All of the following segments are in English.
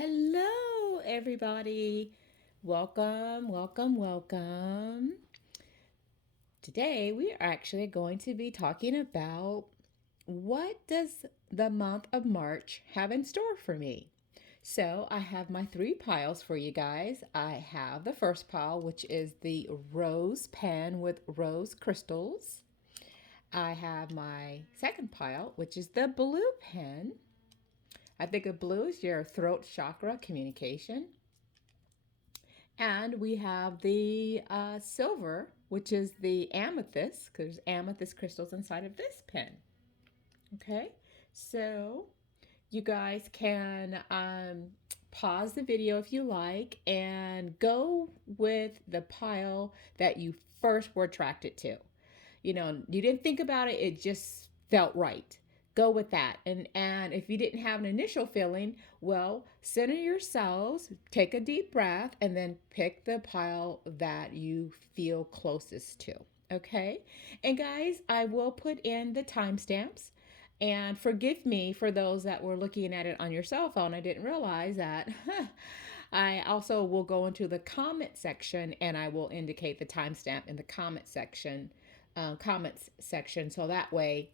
Hello, everybody. Welcome, welcome, welcome. Today, we are actually going to be talking about what does the month of March have in store for me? So, I have my three piles for you guys. I have the first pile, which is the rose pen with rose crystals. I have my second pile, which is the blue pen. I think of blue is your throat chakra communication. And we have the silver, which is the amethyst, because there's amethyst crystals inside of this pen. Okay, so you guys can pause the video if you like and go with the pile that you first were attracted to. You didn't think about it, it just felt right. Go with that. And if you didn't have an initial feeling, well, center yourselves, take a deep breath, and then pick the pile that you feel closest to. Okay? And guys, I will put in the timestamps. And forgive me for those that were looking at it on your cell phone. I didn't realize that. I also will go into the comment section and I will indicate the timestamp in the comments section, so that way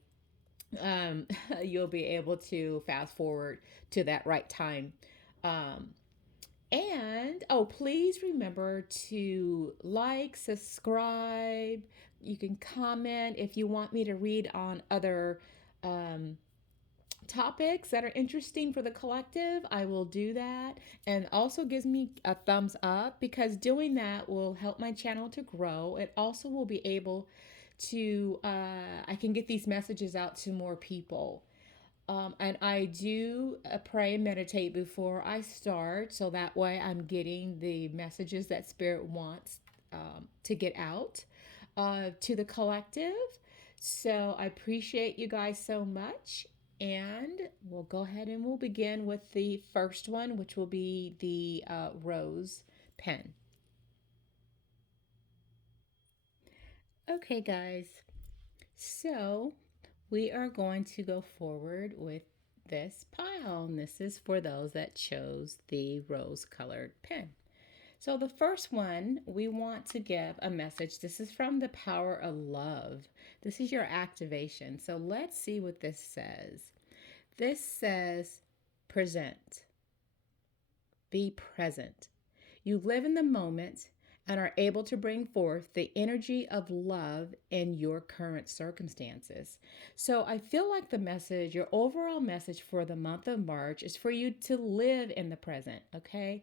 um, you'll be able to fast forward to that right time. Um, and oh, please remember to like, subscribe. You can comment if you want me to read on other um, topics that are interesting for the collective. I will do that. And also gives me a thumbs up because doing that will help my channel to grow. It also will be able to, I can get these messages out to more people. And I do pray and meditate before I start, so that way I'm getting the messages that Spirit wants to get out to the collective. So I appreciate you guys so much. And we'll go ahead and we'll begin with the first one, which will be the rose pen. Okay, guys. So we are going to go forward with this pile, and this is for those that chose the rose colored pen. So, the first one, we want to give a message. This is from the power of love. This is your activation. So, let's see what this says. This says, present, be present. You live in the moment and are able to bring forth the energy of love in your current circumstances. So I feel like the message, your overall message for the month of March is for you to live in the present, okay?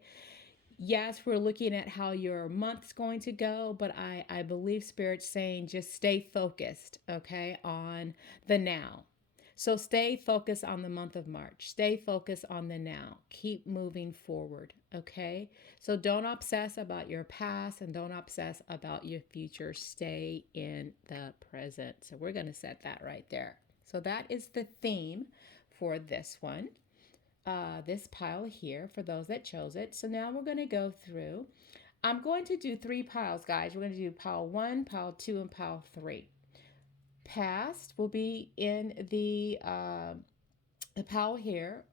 Yes, we're looking at how your month's going to go, but I believe Spirit's saying just stay focused, okay, on the now. So stay focused on the month of March. Stay focused on the now. Keep moving forward, okay? So don't obsess about your past and don't obsess about your future. Stay in the present. So we're going to set that right there. So that is the theme for this one, this pile here for those that chose it. So now we're going to go through. I'm going to do three piles, guys. We're going to do pile one, pile two, and pile three. Past will be in the pile here.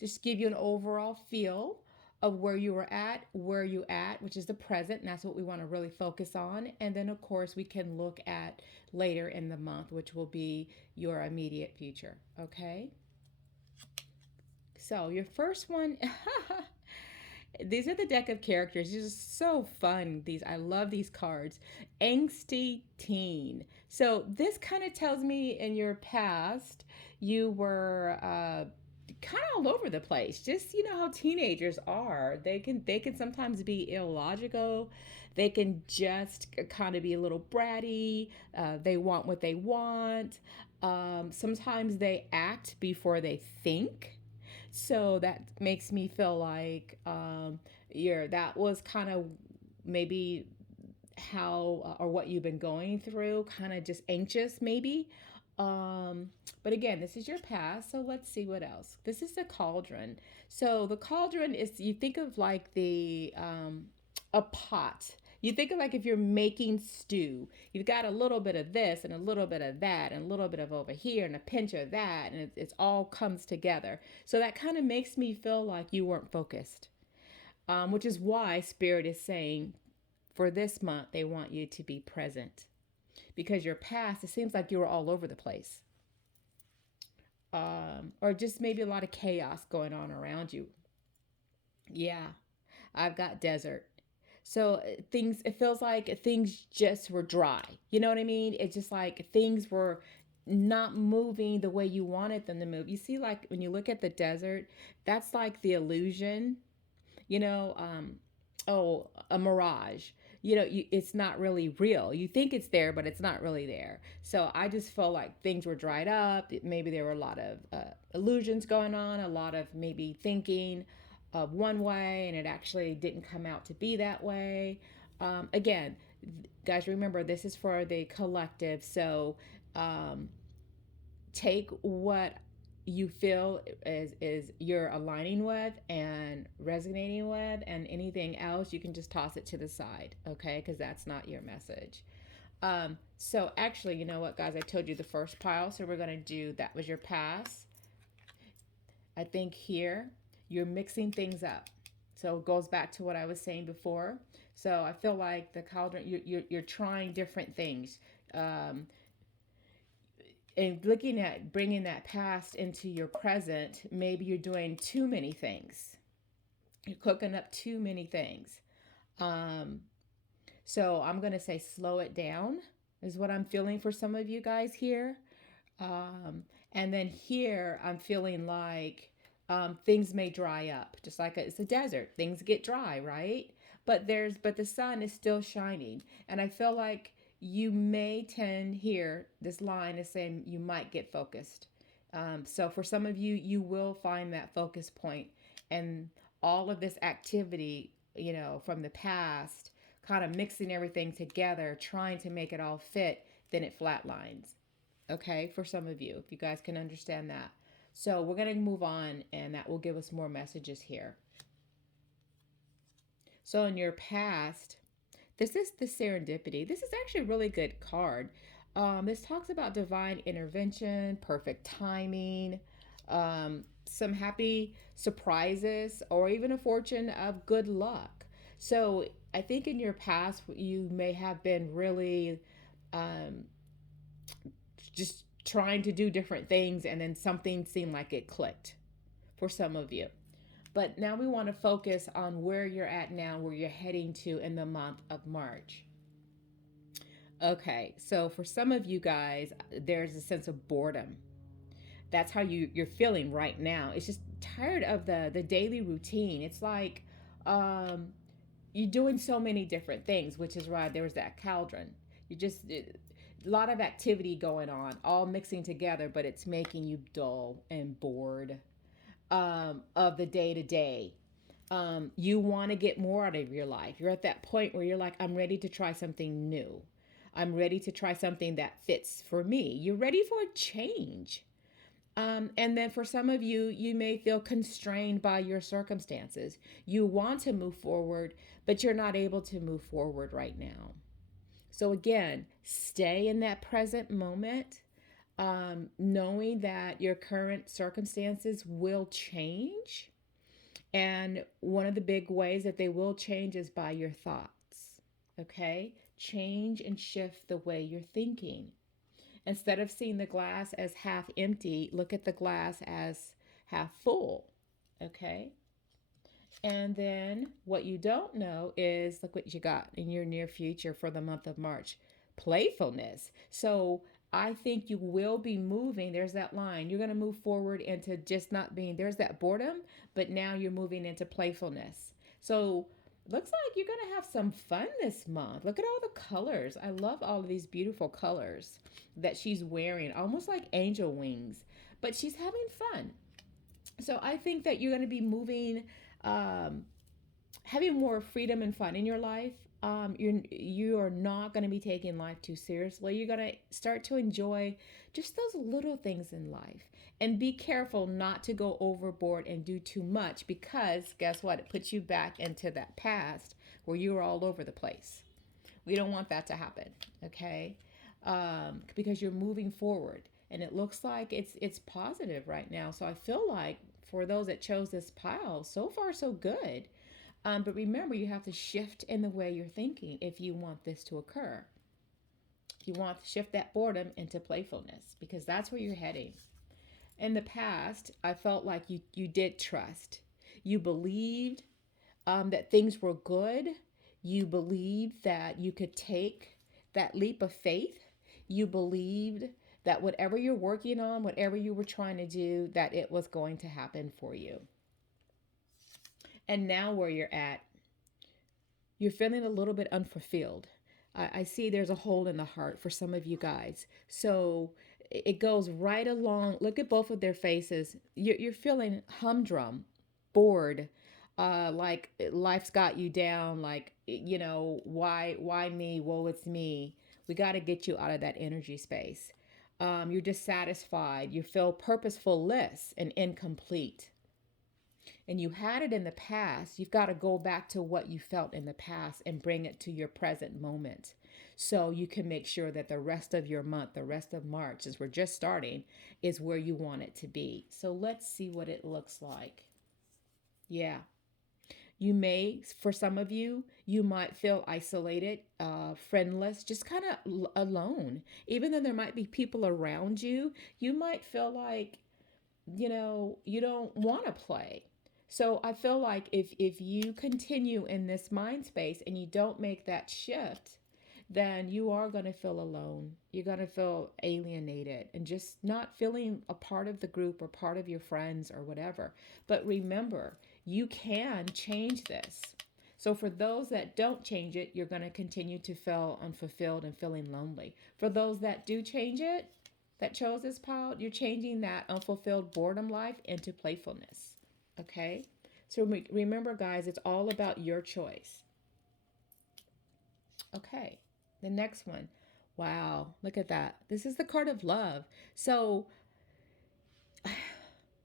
Just give you an overall feel of where you were at, where you at, which is the present, and that's what we want to really focus on. And then, of course, we can look at later in the month, which will be your immediate future. Okay. So your first one, these are the deck of characters. These are so fun. I love these cards. Angsty teen. So this kind of tells me in your past you were kind of all over the place. Just how teenagers are. They can sometimes be illogical. They can just kind of be a little bratty. They want what they want. Sometimes they act before they think, so that makes me feel like that was kind of maybe how or what you've been going through, kind of just anxious maybe. But again, this is your past, so let's see what else. This is the cauldron. So the cauldron is, you think of like the a pot. You think of like if you're making stew, you've got a little bit of this and a little bit of that and a little bit of over here and a pinch of that, and it's all comes together. So that kind of makes me feel like you weren't focused, which is why Spirit is saying for this month they want you to be present, because your past, it seems like you were all over the place, or just maybe a lot of chaos going on around you. Yeah, I've got desert. So things, it feels like things just were dry. You know what I mean? It's just like things were not moving the way you wanted them to move. You see, like when you look at the desert, that's like the illusion, you know, oh, a mirage. It's not really real. You think it's there, but it's not really there. So I just felt like things were dried up. Maybe there were a lot of illusions going on, a lot of maybe thinking of one way, and it actually didn't come out to be that way. Again, guys, remember this is for the collective. So um, take what you feel is you're aligning with and resonating with, and anything else you can just toss it to the side, okay, because that's not your message. So actually, you know what, guys, I told you the first pile, so we're going to do that was your pass. I think here you're mixing things up, so it goes back to what I was saying before. So I feel like the cauldron, you're trying different things, um, and looking at bringing that past into your present. Maybe you're doing too many things, you're cooking up too many things. um so I'm going to say slow it down is what I'm feeling for some of you guys here. And then here I'm feeling like things may dry up, just like it's a desert, things get dry, right? But the sun is still shining, and I feel like you may tend here, this line is saying you might get focused. So for some of you, you will find that focus point, and all of this activity, from the past, kind of mixing everything together, trying to make it all fit, then it flatlines. Okay, for some of you, if you guys can understand that. So we're going to move on, and that will give us more messages here. So in your past, this is the serendipity. This is actually a really good card. This talks about divine intervention, perfect timing, some happy surprises, or even a fortune of good luck. So I think in your past, you may have been really um, just trying to do different things, and then something seemed like it clicked for some of you. But now we want to focus on where you're at now, where you're heading to in the month of March. Okay, so for some of you guys, there's a sense of boredom. That's how you're feeling right now. It's just tired of the daily routine. It's like you're doing so many different things, which is why there was that cauldron. You just a lot of activity going on, all mixing together, but it's making you dull and bored of the day to day. You want to get more out of your life. You're at that point where you're like, I'm ready to try something new. I'm ready to try something that fits for me. You're ready for a change. And then for some of you, you may feel constrained by your circumstances. You want to move forward, but you're not able to move forward right now. So again, stay in that present moment, knowing that your current circumstances will change. And one of the big ways that they will change is by your thoughts. Okay? Change and shift the way you're thinking. Instead of seeing the glass as half empty, look at the glass as half full. Okay? And then what you don't know is look what you got in your near future for the month of March: playfulness. So I think you will be moving. There's that line. You're going to move forward into just not being, there's that boredom, but now you're moving into playfulness. So looks like you're going to have some fun this month. Look at all the colors. I love all of these beautiful colors that she's wearing, almost like angel wings, but she's having fun. So I think that you're going to be moving, um, having more freedom and fun in your life. You are not going to be taking life too seriously. You're going to start to enjoy just those little things in life, and be careful not to go overboard and do too much, because guess what? It puts you back into that past where you were all over the place. We don't want that to happen, okay? Because you're moving forward, and it looks like it's positive right now. So I feel like for those that chose this pile, so far so good. But remember, you have to shift in the way you're thinking if you want this to occur. If you want to shift that boredom into playfulness, because that's where you're heading. In the past, I felt like you did trust. You believed that things were good. You believed that you could take that leap of faith. You believed that whatever you're working on, whatever you were trying to do, that it was going to happen for you. And now where you're at, you're feeling a little bit unfulfilled. I see there's a hole in the heart for some of you guys. So it goes right along. Look at both of their faces. You're feeling humdrum, bored, like life's got you down. Like, why me? Woe, it's me. We got to get you out of that energy space. You're dissatisfied. You feel purposeful-less and incomplete, and you had it in the past. You've got to go back to what you felt in the past and bring it to your present moment, so you can make sure that the rest of your month, the rest of March, as we're just starting, is where you want it to be. So let's see what it looks like. Yeah. You may, for some of you, you might feel isolated, friendless, just kind of alone. Even though there might be people around you, you might feel like, you don't want to play. So I feel like if you continue in this mind space and you don't make that shift, then you are going to feel alone. You're going to feel alienated and just not feeling a part of the group or part of your friends or whatever. But remember, you can change this. So for those that don't change it, you're going to continue to feel unfulfilled and feeling lonely. For those that do change it, that chose this pile, you're changing that unfulfilled boredom life into playfulness. Okay? So remember, guys, it's all about your choice. Okay, the next one. Wow, look at that. This is the card of love. So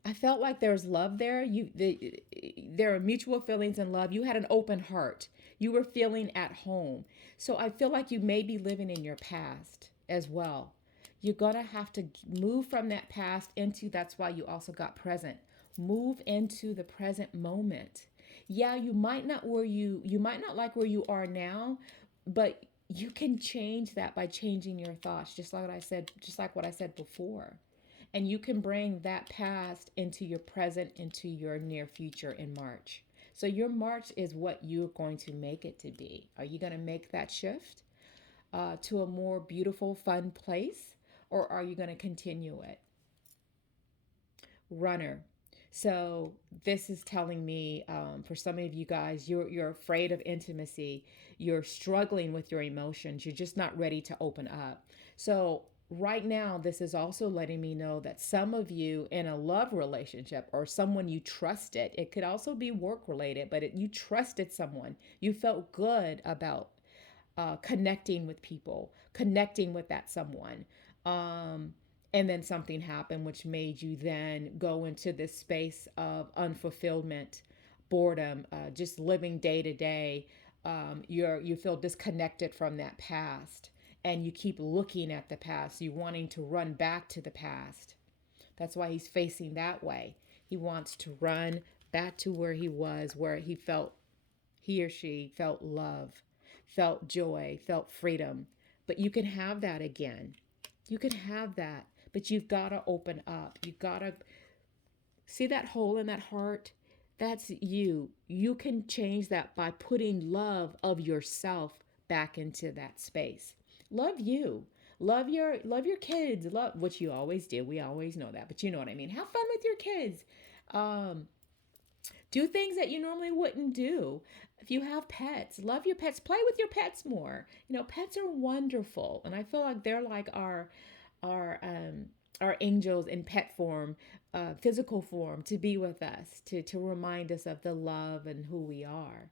I felt like there's love there. There are mutual feelings and love. You had an open heart. You were feeling at home. So I feel like you may be living in your past as well. You're going to have to move from that past into, that's why you also got present. Move into the present moment. Yeah, you might not like where you are now, but you can change that by changing your thoughts, just like what I said before. And you can bring that past into your present, into your near future in March. So your March is what you're going to make it to be. Are you going to make that shift to a more beautiful, fun place? Or are you going to continue it? Runner. So this is telling me, for some of you guys, you're afraid of intimacy. You're struggling with your emotions. You're just not ready to open up. So right now, this is also letting me know that some of you in a love relationship or someone you trusted, it could also be work related, but you trusted someone. You felt good about connecting with people, connecting with that someone. And then something happened which made you then go into this space of unfulfillment, boredom, just living day to day. You feel disconnected from that past, and you keep looking at the past. You wanting to run back to the past. That's why he's facing that way. He wants to run back to where he was, where he or she felt love, felt joy, felt freedom. But you can have that again. You can have that, but you've got to open up. You've got to see that hole in that heart. That's you. You can change that by putting love of yourself back into that space. Love you. Love your kids. Love, which you always do. We always know that, but you know what I mean. Have fun with your kids. Um, do things that you normally wouldn't do. If you have pets, love your pets. Play with your pets more. Pets are wonderful, and I feel like they're like our angels in pet form, physical form, to be with us, to remind us of the love and who we are.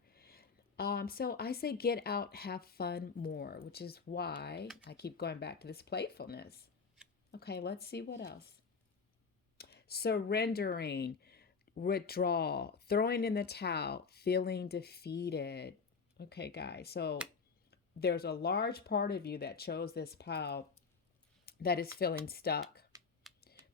So I say get out, have fun more, which is why I keep going back to this playfulness. Okay, let's see what else. Surrendering, withdrawal, throwing in the towel, feeling defeated. Okay, guys, so there's a large part of you that chose this pile that is feeling stuck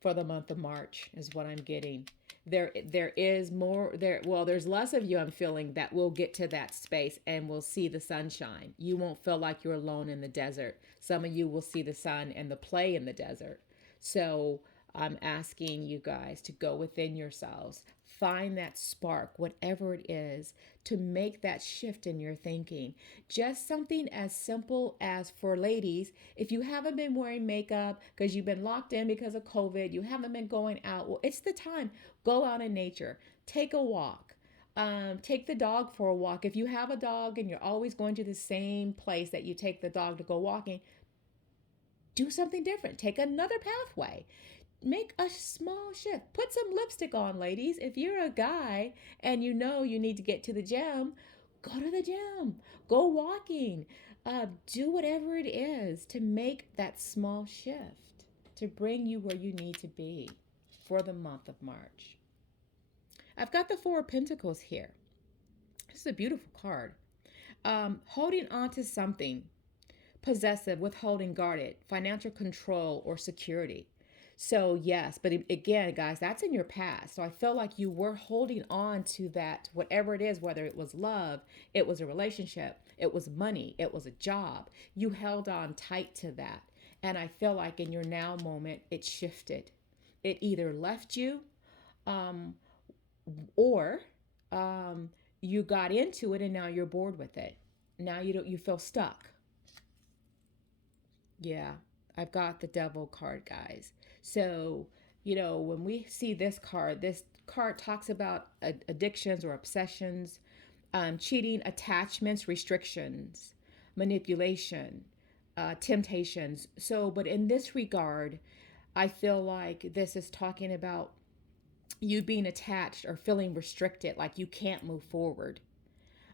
for the month of March, is what I'm getting. There is more there. Well, there's less of you, I'm feeling, that will get to that space and will see the sunshine. You won't feel like you're alone in the desert. Some of you will see the sun and the play in the desert. So I'm asking you guys to go within yourselves, find that spark, whatever it is, to make that shift in your thinking. Just something as simple as, for ladies, if you haven't been wearing makeup because you've been locked in because of COVID, you haven't been going out, well, it's the time. Go out in nature, take a walk. Take the dog for a walk. If you have a dog and you're always going to the same place that you take the dog to go walking, do something different. Take another pathway. Make a small shift. Put some lipstick on, ladies. If you're a guy and you know you need to get to the gym, go to the gym. Go walking. Do whatever it is to make that small shift to bring you where you need to be for the month of March. I've got the Four of Pentacles here. This is a beautiful card. Holding on to something, possessive, withholding, guarded, financial control, or security. So, yes, but again, guys, that's in your past. So I feel like you were holding on to that, whatever it is, whether it was love, it was a relationship, it was money, it was a job. You held on tight to that. And I feel like in your now moment, it shifted. It either left you, um, or you got into it and now you're bored with it. Now you feel stuck. Yeah, I've got the devil card, guys. So, when we see this card talks about addictions or obsessions, cheating, attachments, restrictions, manipulation, temptations. So, but in this regard, I feel like this is talking about you being attached or feeling restricted, like you can't move forward.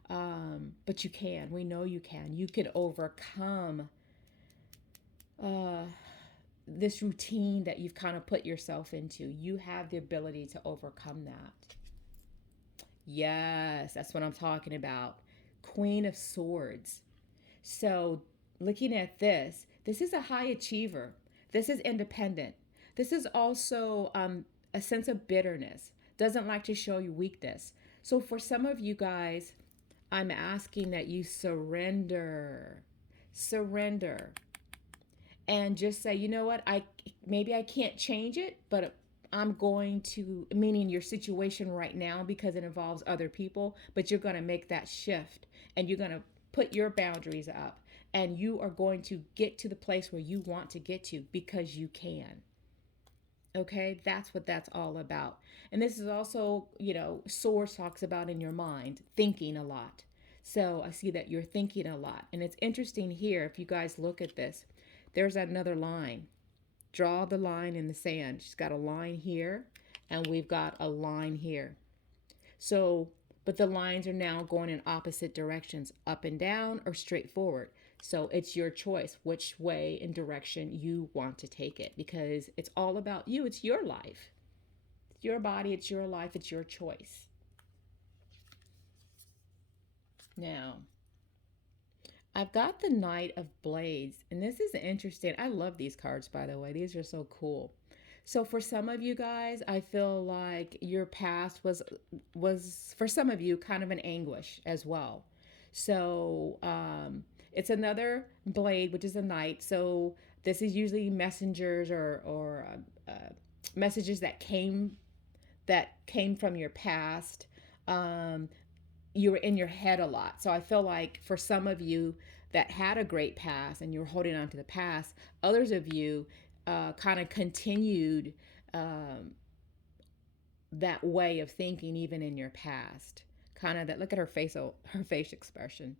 But you can. We know you can. You can overcome uh, this routine that you've kind of put yourself into. You have the ability to overcome that. Yes, that's what I'm talking about. Queen of Swords. So, looking at this is a high achiever. This is independent. This is also a sense of bitterness. Doesn't like to show you weakness. So, for some of you guys, I'm asking that you surrender. Surrender. And just say, you know what, maybe I can't change it, but I'm going to, meaning your situation right now, because it involves other people, but you're going to make that shift and you're going to put your boundaries up and you are going to get to the place where you want to get to because you can. Okay, that's what that's all about. And this is also, Swords talks about in your mind, thinking a lot. So I see that you're thinking a lot. And it's interesting here, if you guys look at this, there's another line. Draw the line in the sand. She's got a line here, and we've got a line here. So, but the lines are now going in opposite directions, up and down or straight forward. So it's your choice which way and direction you want to take it, because it's all about you. It's your life. It's your body. It's your life. It's your choice. Now, I've got the Knight of Blades, and this is interesting. I love these cards, by the way. These are so cool. So for some of you guys, I feel like your past was for some of you kind of an anguish as well. So it's another blade, which is a knight. So this is usually messengers or messages that came from your past. Um, you were in your head a lot. So I feel like for some of you that had a great past and you're holding on to the past, others of you kind of continued that way of thinking even in your past. Kind of that. Look at her face expression.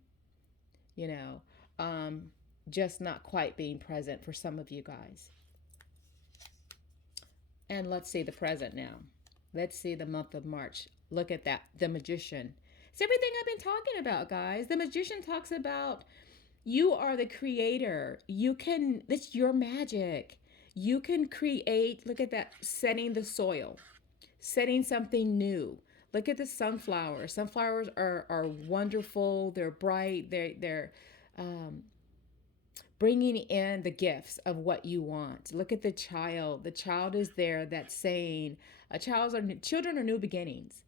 You know, um, just not quite being present for some of you guys. And let's see the present now. Let's see the month of March. Look at that. The Magician. It's everything I've been talking about, guys. The Magician talks about you are the creator. It's your magic. You can create, look at that, setting the soil, setting something new. Look at the sunflowers. Sunflowers are wonderful. They're bright. They're um, bringing in the gifts of what you want. Look at the child. The child is there that's saying, children are new beginnings.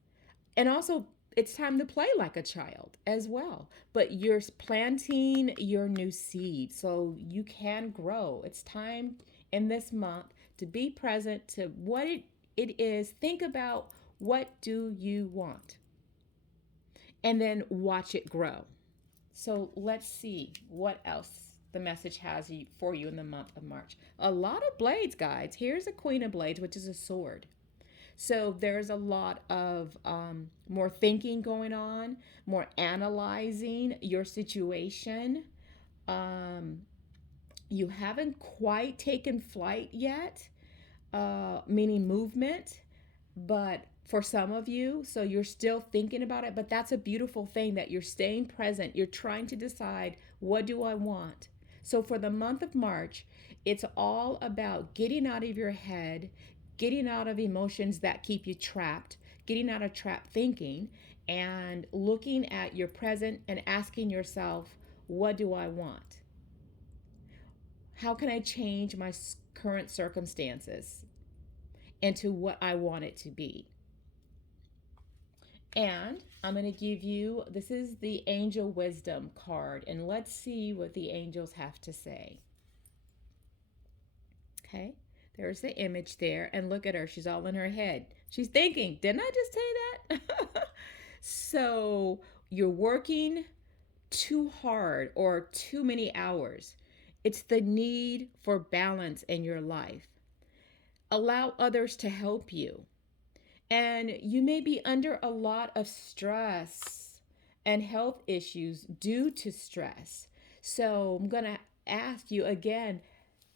And also, it's time to play like a child as well. But you're planting your new seed so you can grow. It's time in this month to be present to what it is. Think about, what do you want? And then watch it grow. So let's see what else the message has for you in the month of March. A lot of blades, guys. Here's a Queen of Blades, which is a sword. So there's a lot of more thinking going on, more analyzing your situation. Um, you haven't quite taken flight yet, meaning movement, but for some of you, so you're still thinking about it, but that's a beautiful thing that you're staying present. You're trying to decide, what do I want? So for the month of March, it's all about getting out of your head, getting out of emotions that keep you trapped, getting out of trapped thinking, and looking at your present and asking yourself, what do I want? How can I change my current circumstances into what I want it to be? And I'm going to give you, this is the Angel Wisdom card, and let's see what the angels have to say. Okay, there's the image there, and look at her. She's all in her head. She's thinking, didn't I just say that? So you're working too hard or too many hours. It's the need for balance in your life. Allow others to help you. And you may be under a lot of stress and health issues due to stress. So I'm going to ask you again,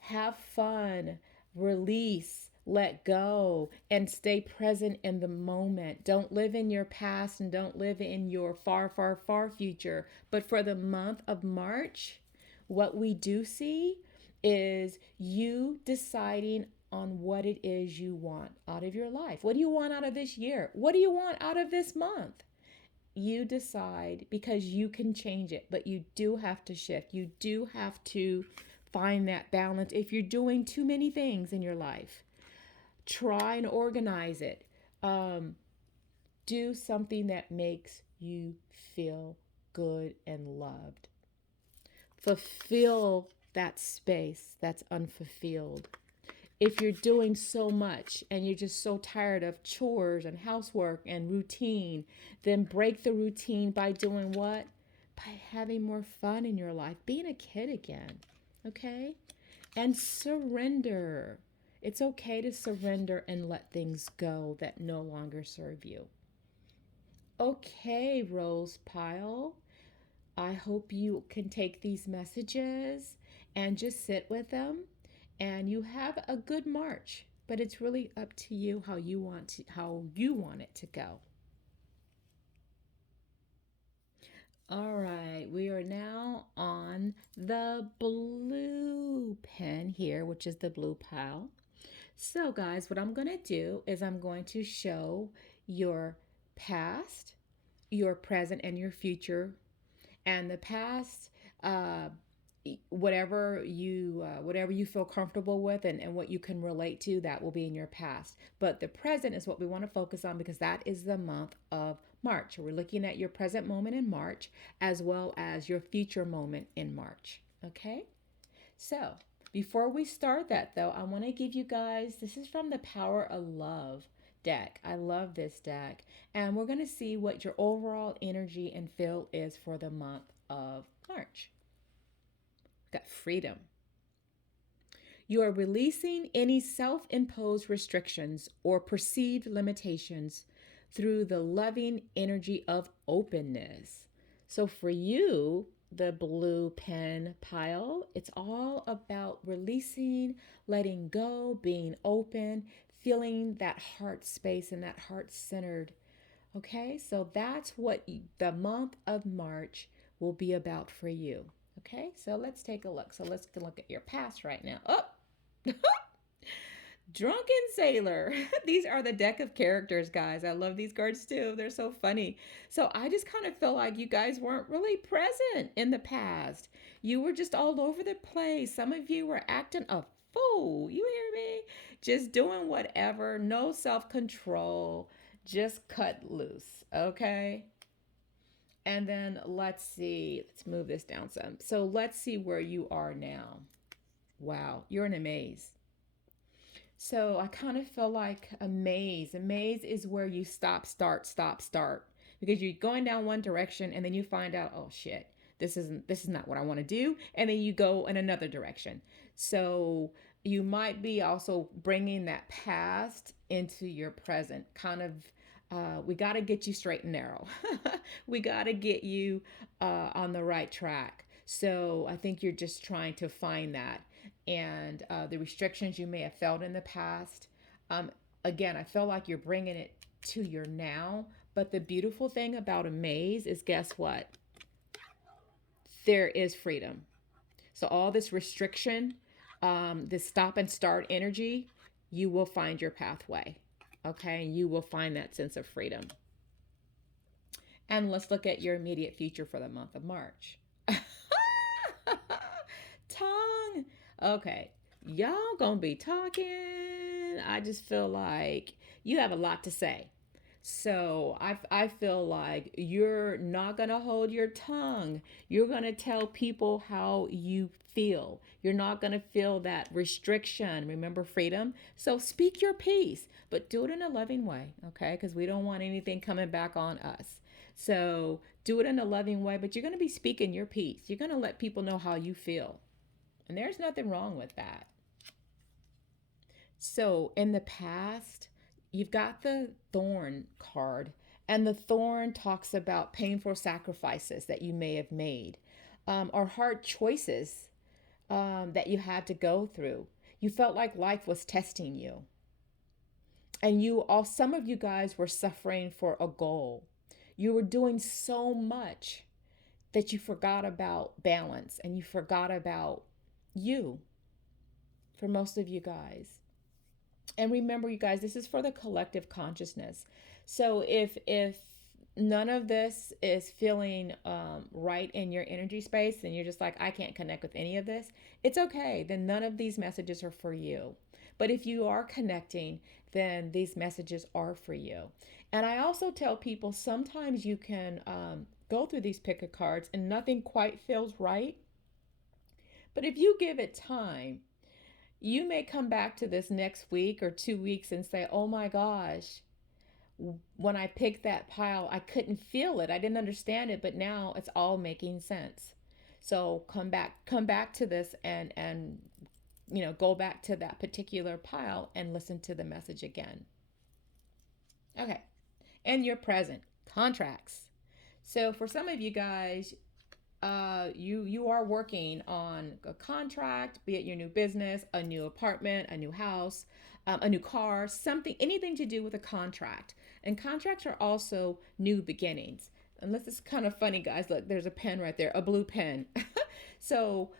have fun, release, let go, and stay present in the moment. Don't live in your past and don't live in your far, far, far future. But for the month of March, what we do see is you deciding on what it is you want out of your life. What do you want out of this year? What do you want out of this month? You decide, because you can change it, but you do have to shift. You do have to find that balance. If you're doing too many things in your life, try and organize it. Do something that makes you feel good and loved. Fulfill that space that's unfulfilled. If you're doing so much and you're just so tired of chores and housework and routine, then break the routine by doing what? By having more fun in your life, being a kid again, okay? And surrender. It's okay to surrender and let things go that no longer serve you. Okay, Rose Pile. I hope you can take these messages and just sit with them, and you have a good March. But it's really up to you how you want it to go. All right, we are now on the blue pen here, which is the blue pile. So guys, what I'm going to do is I'm going to show your past, your present, and your future. And the past, whatever you feel comfortable with, and what you can relate to, that will be in your past. But the present is what we want to focus on, because that is the month of March. We're looking at your present moment in March as well as your future moment in March. Okay, so before we start that though, I want to give you guys, this is from the Power of Love deck. I love this deck, and we're going to see what your overall energy and feel is for the month of March. Got freedom. You are releasing any self-imposed restrictions or perceived limitations through the loving energy of openness. So for you, the blue pen pile, it's all about releasing, letting go, being open, feeling that heart space and that heart centered. Okay, so that's what the month of March will be about for you. Okay, so let's take a look. So let's look at your past right now. Oh, Drunken Sailor. These are the deck of characters, guys. I love these cards too. They're so funny. So I just kind of feel like you guys weren't really present in the past. You were just all over the place. Some of you were acting a fool. You hear me? Just doing whatever. No self control. Just cut loose. Okay. And then let's see. Let's move this down some. So let's see where you are now. Wow. You're in a maze. So I kind of feel like a maze. A maze is where you stop, start, stop, start. Because you're going down one direction and then you find out, oh shit, this is not what I want to do, and then you go in another direction. So you might be also bringing that past into your present. Kind of, we got to get you straight and narrow. We got to get you on the right track. So I think you're just trying to find that and the restrictions you may have felt in the past. Um, Again, I feel like you're bringing it to your now. But the beautiful thing about a maze is, guess what? There is freedom. So all this restriction, this stop and start energy, you will find your pathway. Okay, and you will find that sense of freedom. And let's look at your immediate future for the month of March. Tongue. Okay. Y'all gonna be talking. I just feel like you have a lot to say. So I feel like you're not gonna hold your tongue. You're gonna tell people how you feel. You're not gonna feel that restriction. Remember freedom? So speak your piece, but do it in a loving way, okay? Because we don't want anything coming back on us. So do it in a loving way, but you're gonna be speaking your piece. You're gonna let people know how you feel. And there's nothing wrong with that. So in the past, you've got the thorn card, and the thorn talks about painful sacrifices that you may have made, or hard choices that you had to go through. You felt like life was testing you, and some of you guys were suffering for a goal. You were doing so much that you forgot about balance and you forgot about you for most of you guys. And remember, you guys, this is for the collective consciousness. So if none of this is feeling right in your energy space and you're just like, I can't connect with any of this, it's okay. Then none of these messages are for you. But if you are connecting, then these messages are for you. And I also tell people sometimes you can go through these pick of cards and nothing quite feels right. But if you give it time, you may come back to this next week or 2 weeks and say, oh my gosh, when I picked that pile, I couldn't feel it. I didn't understand it, but now it's all making sense. So come back to this and go back to that particular pile and listen to the message again. Okay. And your present contracts. So for some of you guys, you are working on a contract, be it your new business, a new apartment, a new house, a new car, something, anything to do with a contract. And contracts are also new beginnings. And this is kind of funny, guys. Look, there's a pen right there, a blue pen. So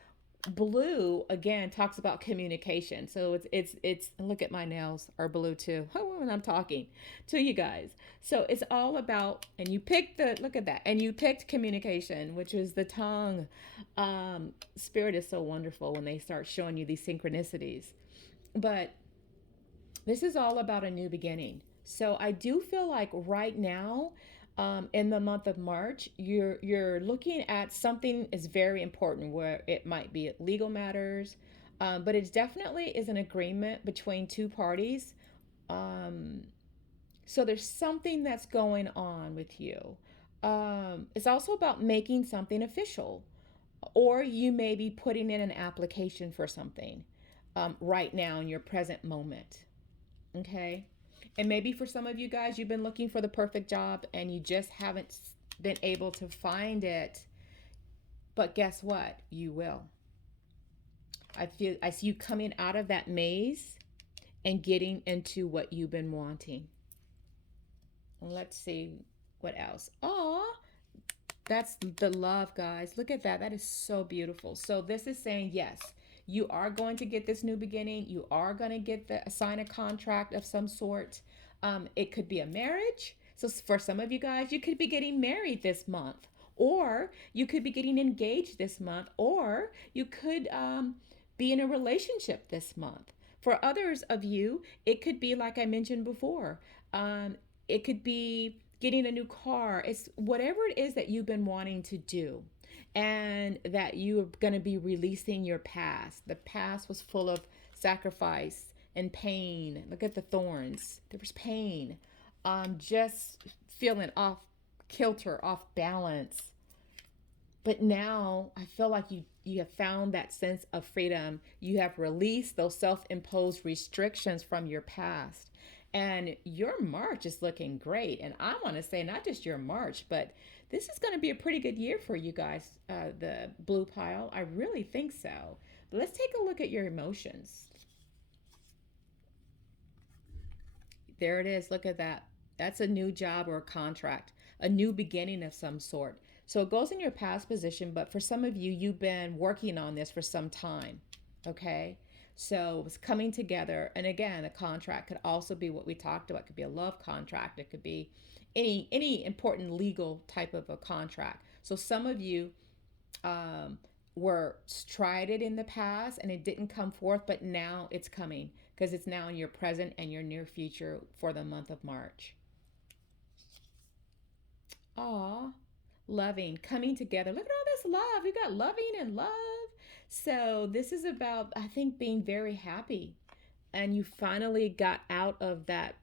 blue again talks about communication. So it's look at my nails are blue too when I'm talking to you guys. So it's all about, and you picked look at that, and you picked communication, which is the tongue. Spirit is so wonderful when they start showing you these synchronicities. But this is all about a new beginning. So I do feel like right now, in the month of March, you're looking at something is very important, where it might be legal matters, but it definitely is an agreement between two parties. Um, so there's something that's going on with you. It's also about making something official, or you may be putting in an application for something right now in your present moment. Okay. And maybe for some of you guys, you've been looking for the perfect job and you just haven't been able to find it. But guess what? You will. I see you coming out of that maze and getting into what you've been wanting. Let's see what else. Oh, that's the love, guys. Look at that. That is so beautiful. So this is saying, yes, You are going to get this new beginning. You are going to get sign a contract of some sort. It could be a marriage. So for some of you guys, you could be getting married this month, or you could be getting engaged this month, or you could be in a relationship this month. For others of you, it could be like I mentioned before. Um, it could be getting a new car. It's whatever it is that you've been wanting to do, and that you're going to be releasing your past. The past was full of sacrifice and pain. Look at the thorns. There was pain. Just feeling off kilter, off balance. But now I feel like you have found that sense of freedom. You have released those self-imposed restrictions from your past. And your March is looking great. And I want to say not just your March, but this is going to be a pretty good year for you guys, the blue pile. I really think so. But let's take a look at your emotions. There it is. Look at that. That's a new job or a contract, a new beginning of some sort. So it goes in your past position, but for some of you, you've been working on this for some time. Okay. So it's coming together. And again, a contract could also be what we talked about. It could be a love contract. It could be any important legal type of a contract. So some of you um, were tried it in the past and it didn't come forth, but now it's coming because it's now in your present and your near future for the month of March. Aw, loving, coming together. Look at all this love. You got loving and love. So this is about, I think, being very happy. And you finally got out of that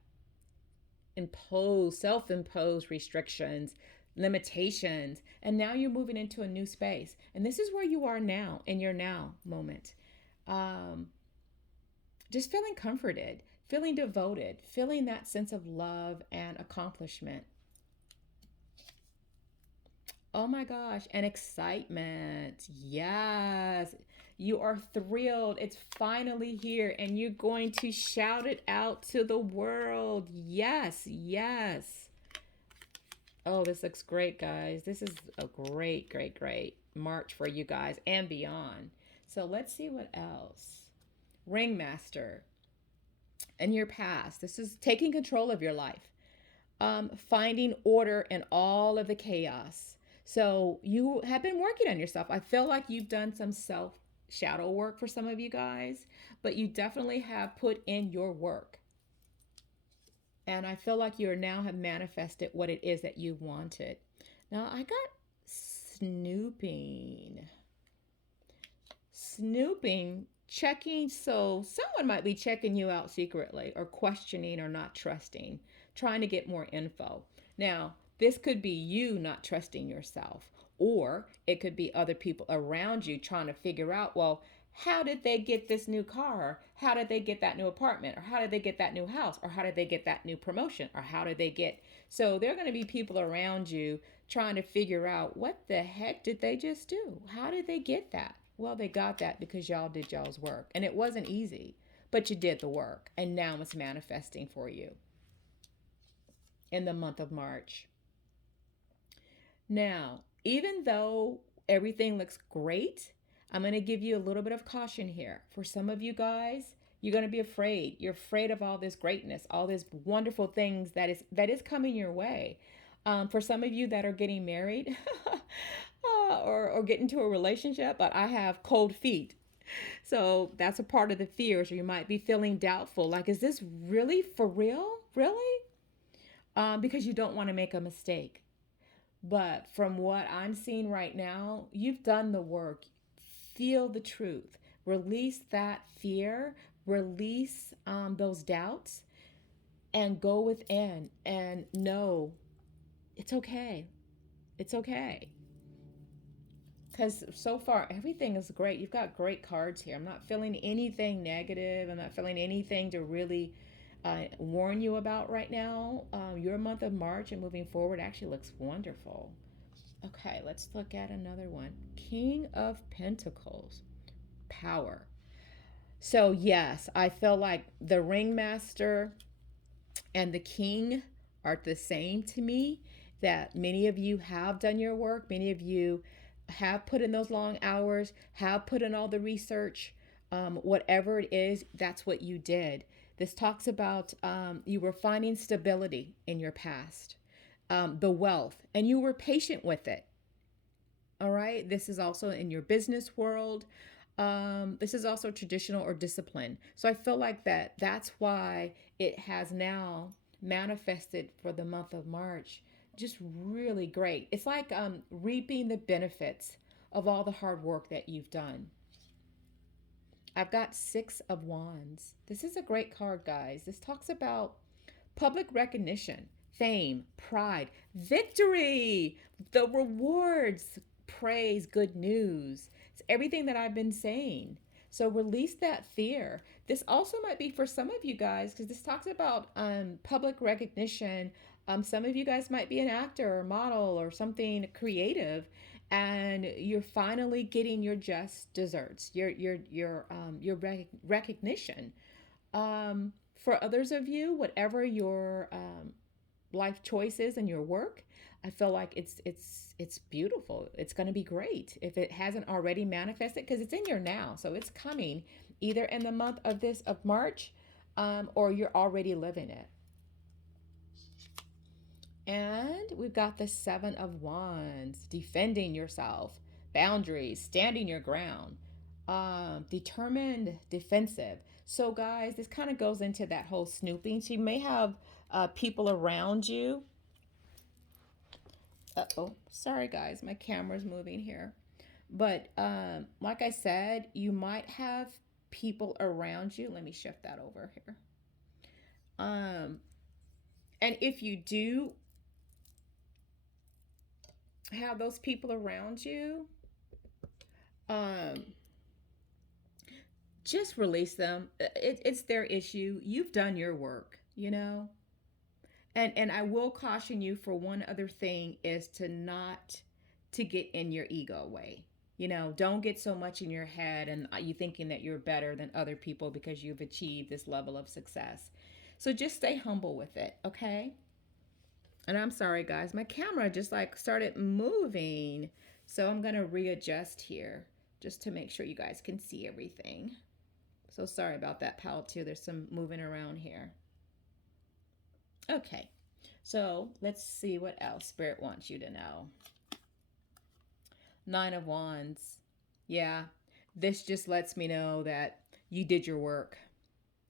imposed, self-imposed restrictions, limitations, and now you're moving into a new space. And this is where you are now in your now moment. Um, just feeling comforted, feeling devoted, feeling that sense of love and accomplishment. Oh my gosh, and excitement. Yes. You are thrilled. It's finally here, and you're going to shout it out to the world. Yes, yes. Oh, this looks great, guys. This is a great, great, great March for you guys and beyond. So let's see what else. Ringmaster. In your past, this is taking control of your life, finding order in all of the chaos. So you have been working on yourself. I feel like you've done some self shadow work for some of you guys, but you definitely have put in your work. And I feel like you are now have manifested what it is that you wanted. Now I got snooping. Snooping, checking. So someone might be checking you out secretly or questioning or not trusting, trying to get more info. Now, this could be you not trusting yourself, or it could be other people around you trying to figure out, well, how did they get this new car? How did they get that new apartment? Or how did they get that new house? Or how did they get that new promotion? Or how did they get. So there are going to be people around you trying to figure out what the heck did they just do? How did they get that? Well, they got that because y'all did y'all's work. And it wasn't easy, but you did the work. And now it's manifesting for you in the month of March. Now, even though everything looks great, I'm going to give you a little bit of caution here. For some of you guys, you're going to be afraid. You're afraid of all this greatness, all these wonderful things that is coming your way. For some of you that are getting married or get into a relationship, but I have cold feet. So that's a part of the fears, or you might be feeling doubtful. Like, is this really for real? Really? Because you don't want to make a mistake. But from what I'm seeing right now, you've done the work. Feel the truth. Release that fear. Release those doubts. And go within and know it's okay. It's okay. Because so far, everything is great. You've got great cards here. I'm not feeling anything negative. I'm not feeling anything to really warn you about right now. Your month of March and moving forward actually looks wonderful. Okay, let's look at another one. King of Pentacles, power. So yes, I feel like the ringmaster and the king are the same to me. That many of you have done your work. Many of you have put in those long hours, have put in all the research. Whatever it is, that's what you did. This talks about you were finding stability in your past, the wealth, and you were patient with it. All right. This is also in your business world. This is also traditional or discipline. So I feel like that's why it has now manifested for the month of March. Just really great. It's like reaping the benefits of all the hard work that you've done. I've got Six of Wands. This is a great card, guys. This talks about public recognition, fame, pride, victory, the rewards, praise, good news. It's everything that I've been saying. So release that fear. This also might be for some of you guys because this talks about public recognition. Some of you guys might be an actor or model or something creative, and you're finally getting your just desserts, your recognition. For others of you, whatever your life choices and your work, I feel like it's beautiful. It's going to be great if it hasn't already manifested because it's in your now, so it's coming either in the month of this of March, or you're already living it. And we've got the Seven of Wands, defending yourself, boundaries, standing your ground, determined, defensive. So, guys, this kind of goes into that whole snooping. So, you may have people around you. Oh, sorry, guys, my camera's moving here. But like I said, you might have people around you. Let me shift that over here. And if you do have those people around you, um, just release them. It's their issue. You've done your work, you know. And I will caution you for one other thing is to not to get in your ego way. You know, don't get so much in your head and you thinking that you're better than other people because you've achieved this level of success. So just stay humble with it, okay? And I'm sorry, guys, my camera just like started moving. So I'm going to readjust here just to make sure you guys can see everything. So sorry about that, pal, too. There's some moving around here. Okay, so let's see what else Spirit wants you to know. Nine of Wands. Yeah, this just lets me know that you did your work.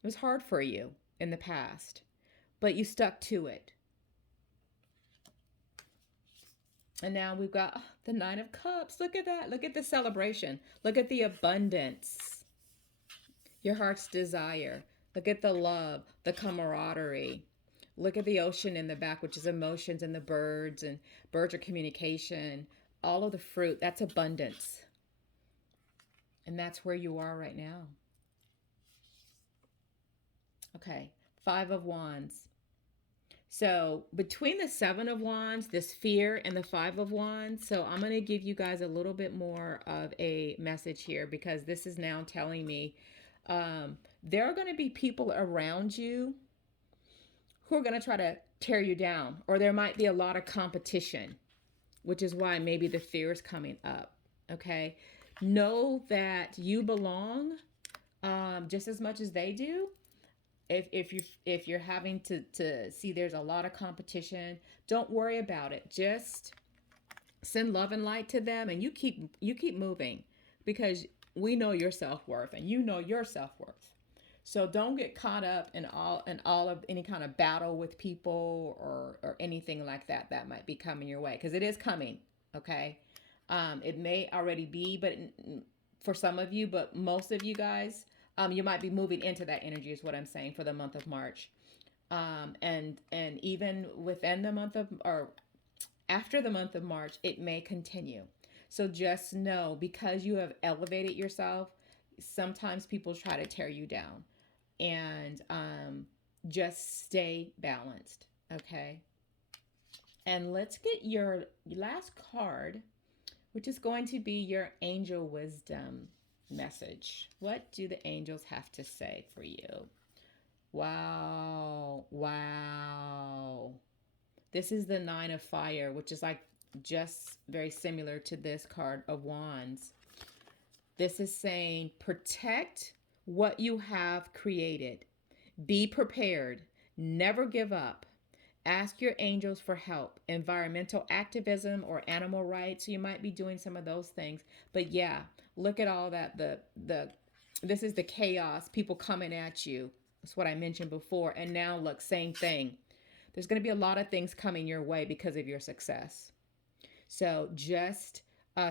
It was hard for you in the past, but you stuck to it. And now we've got the Nine of Cups. Look at that. Look at the celebration. Look at the abundance. Your heart's desire. Look at the love, the camaraderie. Look at the ocean in the back, which is emotions, and the birds are communication. All of the fruit, that's abundance. And that's where you are right now. Okay, Five of Wands. So between the Seven of Wands, this fear, and the Five of Wands, so I'm going to give you guys a little bit more of a message here because this is now telling me there are going to be people around you who are going to try to tear you down, or there might be a lot of competition, which is why maybe the fear is coming up. Okay, know that you belong just as much as they do. If you're having to see there's a lot of competition, don't worry about it. Just send love and light to them, and you keep moving because we know your self-worth and you know your self-worth. So don't get caught up in all of any kind of battle with people or anything like that that might be coming your way, because it is coming. Okay, it may already be, but for some of you, but most of you guys, you might be moving into that energy is what I'm saying for the month of March. And even within the month of, or after the month of March, it may continue. So just know, because you have elevated yourself, sometimes people try to tear you down. And just stay balanced, okay? And let's get your last card, which is going to be your angel wisdom message. What do the angels have to say for you? Wow. Wow. This is the Nine of Fire, which is like just very similar to this card of Wands. This is saying protect what you have created. Be prepared. Never give up. Ask your angels for help. Environmental activism or animal rights. You might be doing some of those things. But yeah, look at all that. The this is the chaos, people coming at you. That's what I mentioned before. And now look, same thing. There's going to be a lot of things coming your way because of your success. So just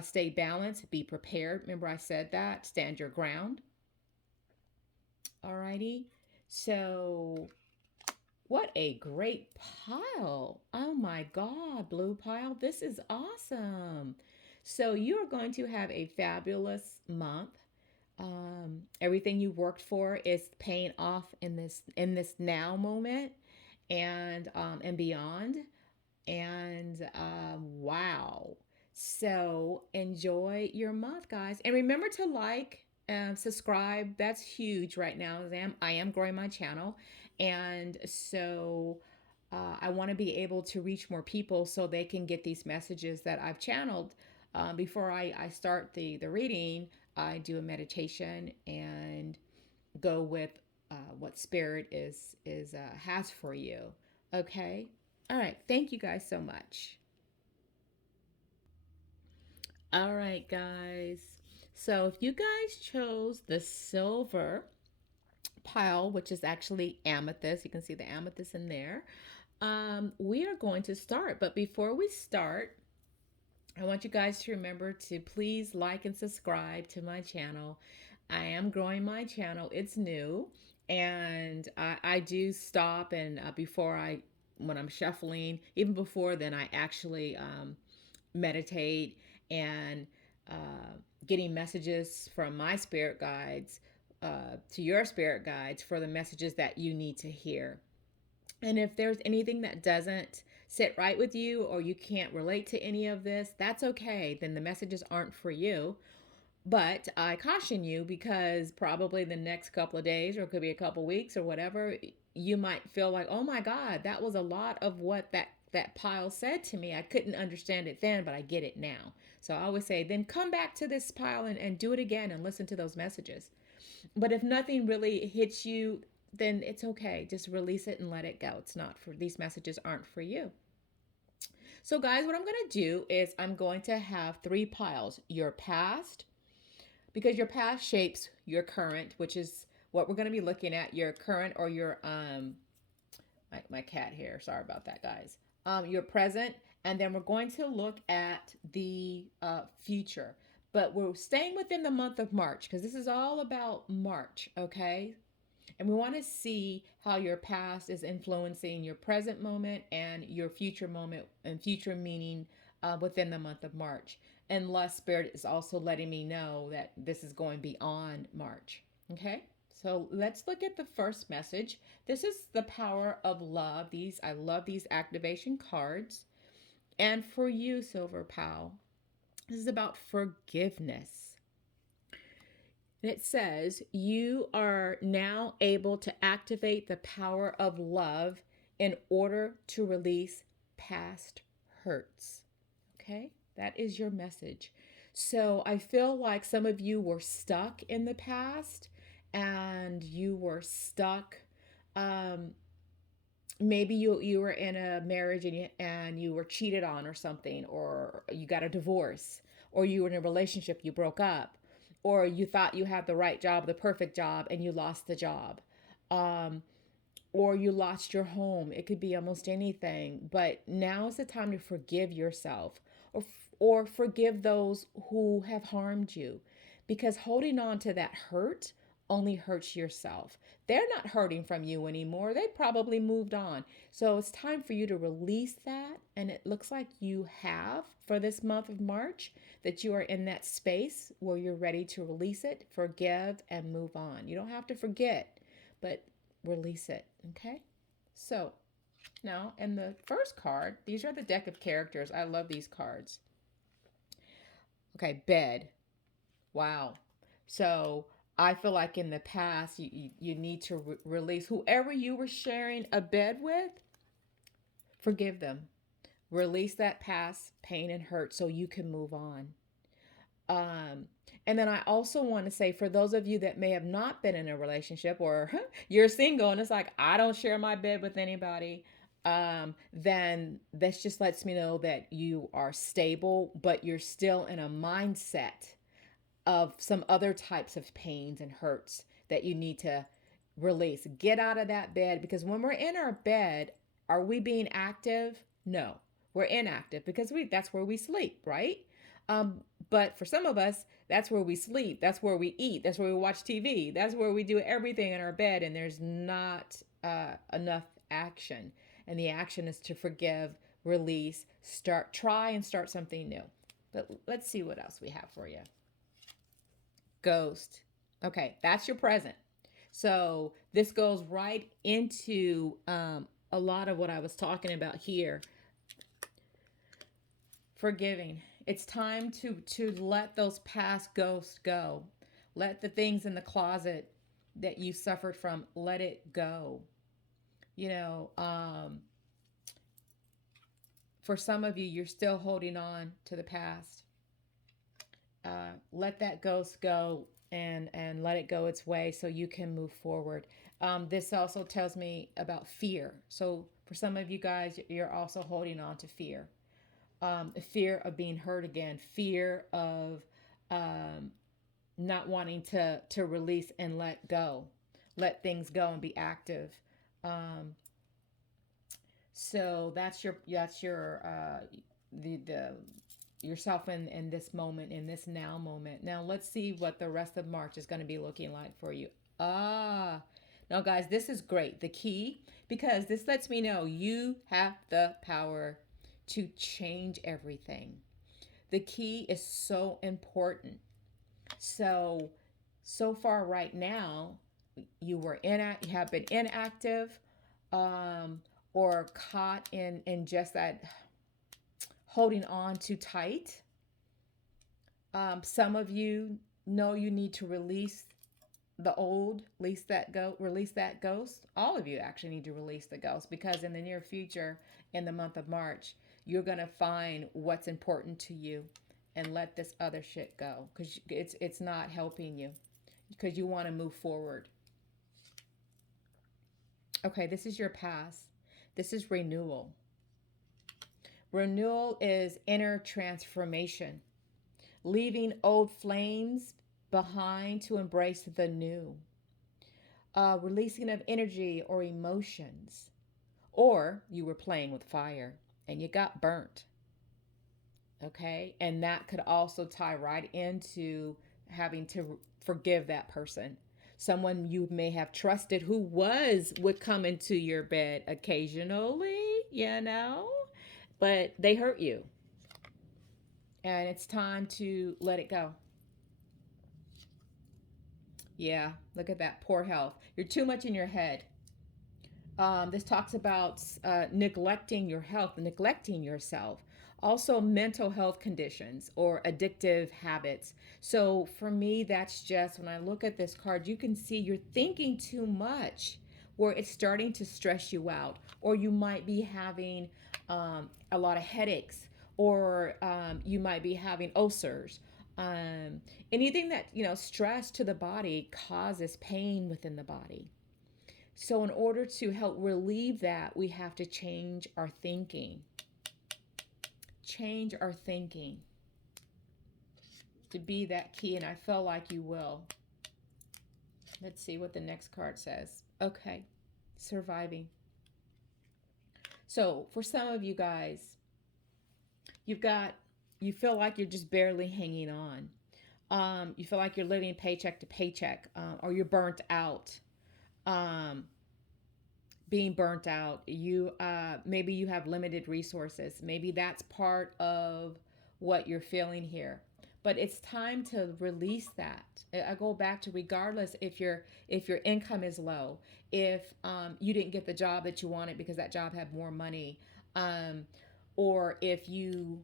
stay balanced, be prepared. Remember, I said that. Stand your ground. Alrighty. So, what a great pile. Oh my God, blue pile. This is awesome. So, you are going to have a fabulous month. Everything you worked for is paying off in this now moment and beyond. And wow. So enjoy your month, guys. And remember to like and subscribe. That's huge right now. I am growing my channel. And so I want to be able to reach more people so they can get these messages that I've channeled. Before I start the reading, I do a meditation and go with what spirit is has for you. Okay. All right. Thank you guys so much. All right, guys. So if you guys chose the silver pile, which is actually amethyst, you can see the amethyst in there. We are going to start. But before we start, I want you guys to remember to please like and subscribe to my channel. I am growing my channel. It's new. And I do stop and when I'm shuffling, even before then, I actually meditate and getting messages from my spirit guides to your spirit guides for the messages that you need to hear. And if there's anything that doesn't sit right with you or you can't relate to any of this, that's okay. Then the messages aren't for you. But I caution you because probably the next couple of days, or it could be a couple of weeks or whatever, you might feel like, oh my God, that was a lot of what that pile said to me. I couldn't understand it then, but I get it now. So I always say, then come back to this pile and do it again and listen to those messages. But if nothing really hits you, then it's okay. Just release it and let it go. It's not for these messages aren't for you. So guys, what I'm going to do is I'm going to have three piles. Your past, because your past shapes your current, which is what we're going to be looking at, your current or your my cat here, sorry about that, guys. Your present, and then we're going to look at the future, but we're staying within the month of March because this is all about March. Okay. And we want to see how your past is influencing your present moment and your future moment, and future meaning within the month of March. Unless Spirit is also letting me know that this is going beyond March. Okay, so let's look at the first message. This is the power of love. I love these activation cards. And for you, Silver Pal, this is about forgiveness. And it says, you are now able to activate the power of love in order to release past hurts. Okay, that is your message. So I feel like some of you were stuck in the past and you were stuck. Maybe you were in a marriage and you were cheated on or something, or you got a divorce, or you were in a relationship, you broke up, or you thought you had the right job, the perfect job, and you lost the job. Um, or you lost your home. It could be almost anything. But now is the time to forgive yourself, or forgive those who have harmed you, because holding on to that hurt only hurts yourself. They're not hurting from you anymore. They probably moved on. So it's time for you to release that. And it looks like you have for this month of March, that you are in that space where you're ready to release it, forgive, and move on. You don't have to forget, but release it. Okay? So now, in the first card, these are the deck of characters. I love these cards. Okay, bed. Wow. So I feel like in the past, you need to release whoever you were sharing a bed with, forgive them. Release that past pain and hurt so you can move on. Um, and then I also want to say, for those of you that may have not been in a relationship, or you're single and it's like, I don't share my bed with anybody, then this just lets me know that you are stable, but you're still in a mindset of some other types of pains and hurts that you need to release. Get out of that bed, because when we're in our bed, are we being active? No, we're inactive, because we that's where we sleep, right? But for some of us, that's where we sleep, that's where we eat, that's where we watch TV, that's where we do everything in our bed, and there's not enough action. And the action is to forgive, release, try and start something new. But let's see what else we have for you. Ghost. Okay, that's your present. So this goes right into a lot of what I was talking about here. Forgiving. It's time to let those past ghosts go. Let the things in the closet that you suffered from, let it go. You know, for some of you, you're still holding on to the past. Let that ghost go, and let it go its way so you can move forward. This also tells me about fear. So for some of you guys, you're also holding on to fear. Fear of being hurt again, fear of um, not wanting to release and let things go and be active. Um, so that's your the yourself in this moment, in this now moment. Now let's see what the rest of March is going to be looking like for you. Ah, now guys, this is great. The key, because this lets me know you have the power to change everything. The key is so important. So, so far right now, you have been inactive, um, or caught in just that holding on too tight. Some of you know you need to release the old, release that ghost. All of you actually need to release the ghost, because in the near future, in the month of March, you're gonna find what's important to you, and let this other shit go, because it's not helping you, because you want to move forward. Okay, this is your past. This is renewal. Renewal is inner transformation, leaving old flames behind to embrace the new. Releasing of energy or emotions. Or you were playing with fire and you got burnt. Okay. And that could also tie right into having to forgive that person. Someone you may have trusted who would come into your bed occasionally, but they hurt you. And it's time to let it go. Yeah, look at that poor health. You're too much in your head. This talks about neglecting your health, neglecting yourself. Also, mental health conditions or addictive habits. So, for me, that's just when I look at this card, you can see you're thinking too much, where it's starting to stress you out, or you might be having a lot of headaches, or you might be having ulcers. Anything that, stress to the body causes pain within the body. So, in order to help relieve that, we have to change our thinking. Change our thinking to be that key, and I feel like you will. Let's see what the next card says. Okay, surviving. So, for some of you guys, you feel like you're just barely hanging on. You feel like you're living paycheck to paycheck, or you're burnt out. Um, Being burnt out, you maybe you have limited resources, maybe that's part of what you're feeling here, but it's time to release that. I go back to, regardless if your income is low, if you didn't get the job that you wanted because that job had more money, um, or if you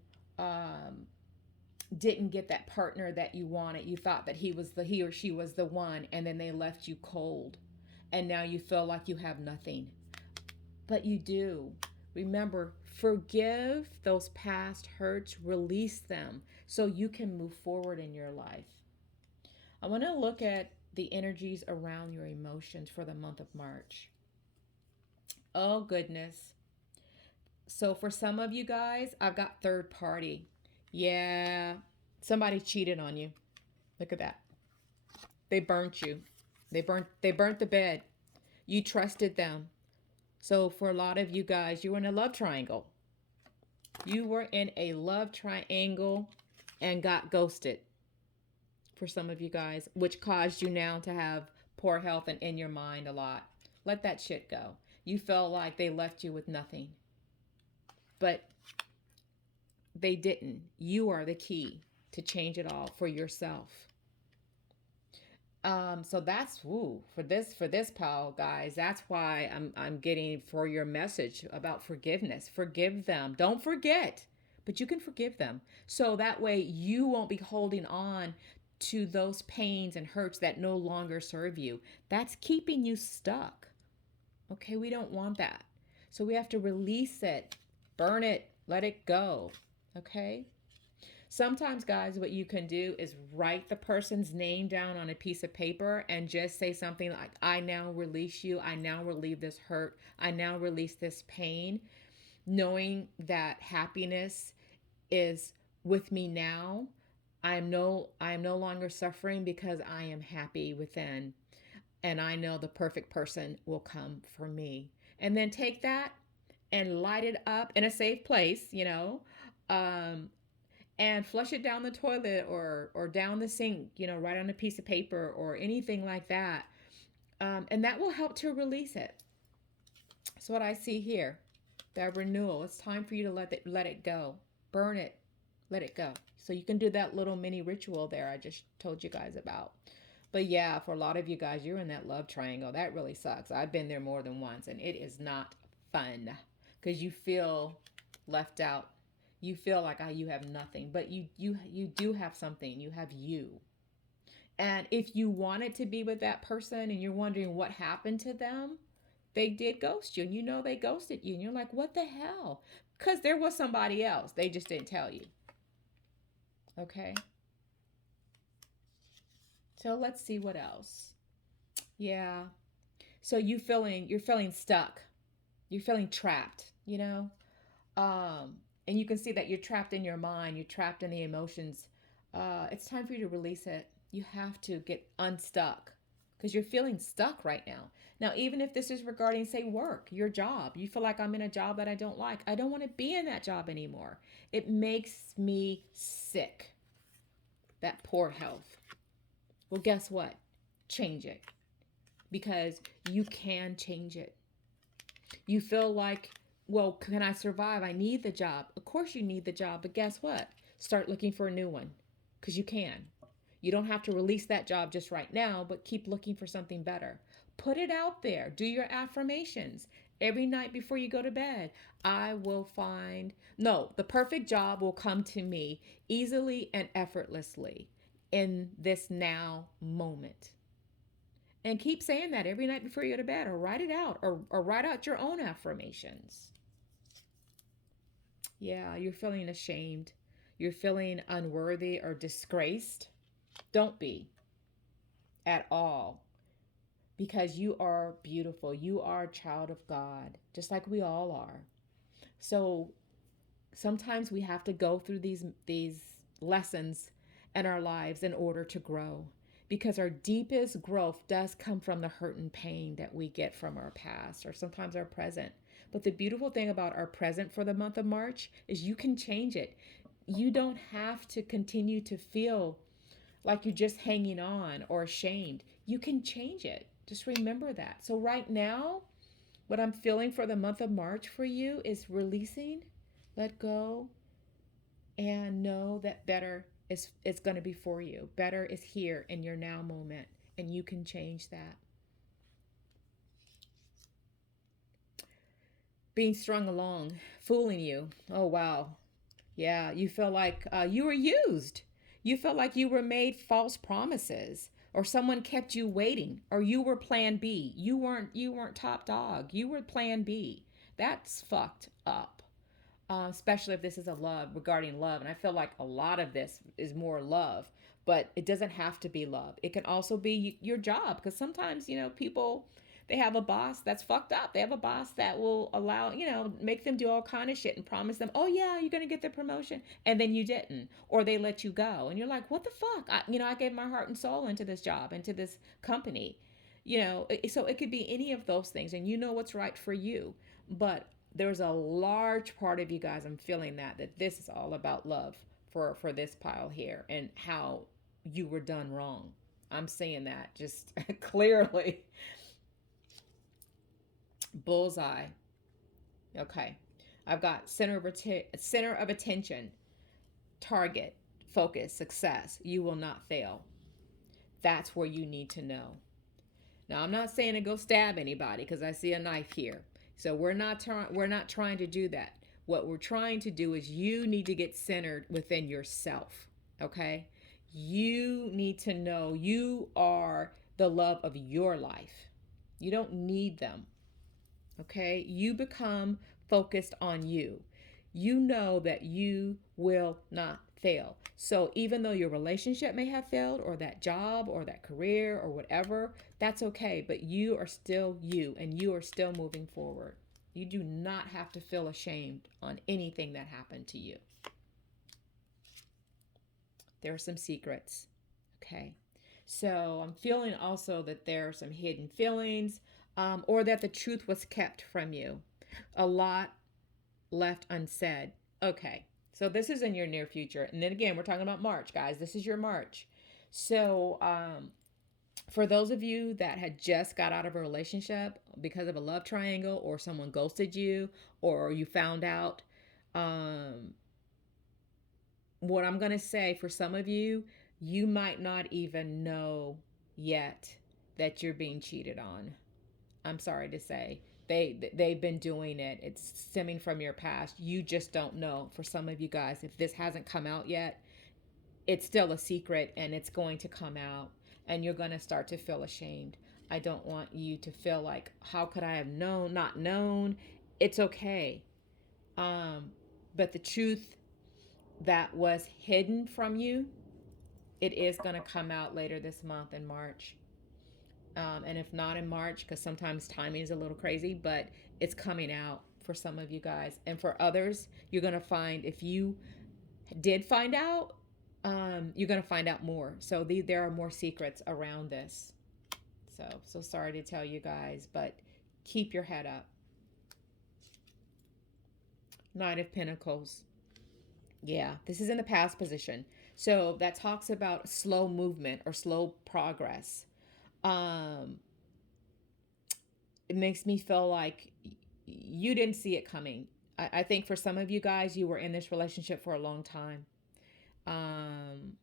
didn't get that partner that you wanted, you thought that he or she was the one, and then they left you cold, and now you feel like you have nothing. But you do. Remember, forgive those past hurts, release them so you can move forward in your life. I want to look at the energies around your emotions for the month of March. Oh, goodness. So, for some of you guys, I've got third party. Yeah, somebody cheated on you. Look at that. They burnt you. They burnt the bed. You trusted them. So for a lot of you guys, you were in a love triangle. You were in a love triangle and got ghosted for some of you guys, which caused you now to have poor health and in your mind a lot. Let that shit go. You felt like they left you with nothing, but they didn't. You are the key to change it all for yourself. So that's for this pal, guys. That's why I'm getting for your message about forgiveness. Forgive them. Don't forget, but you can forgive them. So that way you won't be holding on to those pains and hurts that no longer serve you. That's keeping you stuck. Okay, we don't want that. So we have to release it, burn it, let it go. Okay? Sometimes, guys, what you can do is write the person's name down on a piece of paper and just say something like, I now release you. I now relieve this hurt. I now release this pain, knowing that happiness is with me now. I am no longer suffering because I am happy within. And I know the perfect person will come for me. And then take that and light it up in a safe place, um, and flush it down the toilet or down the sink, write on a piece of paper or anything like that. And that will help to release it. So what I see here, that renewal, it's time for you to let it go. Burn it. Let it go. So you can do that little mini ritual there I just told you guys about. But yeah, for a lot of you guys, you're in that love triangle. That really sucks. I've been there more than once, and it is not fun because you feel left out. You feel like you have nothing, but you do have something. You have you. And if you wanted to be with that person and you're wondering what happened to them, they did ghost you, and they ghosted you, and you're like, what the hell? Because there was somebody else. They just didn't tell you. Okay. So let's see what else. Yeah. So you're feeling stuck. You're feeling trapped, and you can see that you're trapped in your mind, you're trapped in the emotions. It's time for you to release it. You have to get unstuck because you're feeling stuck right now. Now, even if this is regarding, say, work, your job, you feel like I'm in a job that I don't like. I don't want to be in that job anymore. It makes me sick. That poor health. Well, guess what? Change it because you can change it. You feel like, well, can I survive? I need the job. Of course you need the job, but guess what? Start looking for a new one because you can. You don't have to release that job just right now, but keep looking for something better. Put it out there. Do your affirmations every night before you go to bed. The perfect job will come to me easily and effortlessly in this now moment. And keep saying that every night before you go to bed, or write it out, or write out your own affirmations. Yeah, you're feeling ashamed. You're feeling unworthy or disgraced. Don't be at all because you are beautiful. You are a child of God, just like we all are. So sometimes we have to go through these lessons in our lives in order to grow because our deepest growth does come from the hurt and pain that we get from our past or sometimes our present. But the beautiful thing about our present for the month of March is you can change it. You don't have to continue to feel like you're just hanging on or ashamed. You can change it. Just remember that. So right now, what I'm feeling for the month of March for you is releasing, let go, and know that better is going to be for you. Better is here in your now moment, and you can change that. Being strung along, fooling you. Oh, wow. Yeah, you feel like you were used. You felt like you were made false promises, or someone kept you waiting, or you were plan B. You weren't top dog. You were plan B. That's fucked up. Especially if this is a love regarding love. And I feel like a lot of this is more love, but it doesn't have to be love. It can also be your job, because sometimes, people, they have a boss that's fucked up. They have a boss that will allow, make them do all kind of shit and promise them, oh yeah, you're going to get the promotion. And then you didn't, or they let you go. And you're like, what the fuck? I gave my heart and soul into this job, into this company. So it could be any of those things, and you know what's right for you. But there's a large part of you guys, I'm feeling that this is all about love for this pile here, and how you were done wrong. I'm seeing that just clearly. Bullseye. Okay. I've got center of attention, target, focus, success. You will not fail. That's where you need to know. Now, I'm not saying to go stab anybody, because I see a knife here. So we're not trying to do that. What we're trying to do is, you need to get centered within yourself. Okay? You need to know you are the love of your life. You don't need them. Okay? You become focused on you. You know that you will not fail. So even though your relationship may have failed, or that job, or that career, or whatever, that's okay. But you are still you, and you are still moving forward. You do not have to feel ashamed on anything that happened to you. There are some secrets. Okay. So I'm feeling also that there are some hidden feelings, or that the truth was kept from you. A lot left unsaid. Okay. So this is in your near future. And then again, we're talking about March, guys. This is your March. So for those of you that had just got out of a relationship because of a love triangle, or someone ghosted you, or you found out, um, what I'm going to say, for some of you, you might not even know yet that you're being cheated on. I'm sorry to say. They've been doing it. It's stemming from your past. You just don't know. For some of you guys, if this hasn't come out yet, it's still a secret, and it's going to come out, and you're going to start to feel ashamed. I don't want you to feel like, how could I have not known? It's okay. Um but the truth that was hidden from you, it is going to come out later this month in March. And if not in March, because sometimes timing is a little crazy, but it's coming out for some of you guys. And for others, you're going to find, if you did find out, you're going to find out more. So there are more secrets around this. So sorry to tell you guys, but keep your head up. Knight of Pentacles. Yeah, this is in the past position. So that talks about slow movement or slow progress. Um, it makes me feel like you didn't see it coming. I think for some of you guys, you were in this relationship for a long time. Um,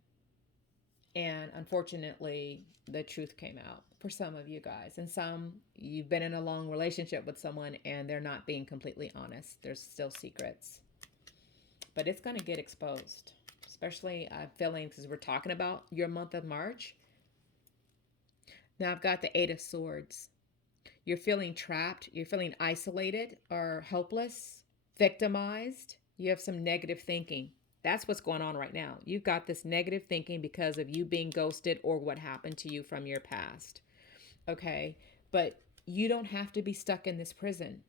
and unfortunately, the truth came out for some of you guys. And some, you've been in a long relationship with someone and they're not being completely honest. There's still secrets. But it's going to get exposed. Especially feeling, because we're talking about your month of March. Now I've got the Eight of Swords. You're feeling trapped. You're feeling isolated or helpless, victimized. You have some negative thinking. That's what's going on right now. You've got this negative thinking because of you being ghosted or what happened to you from your past. Okay? But you don't have to be stuck in this prison.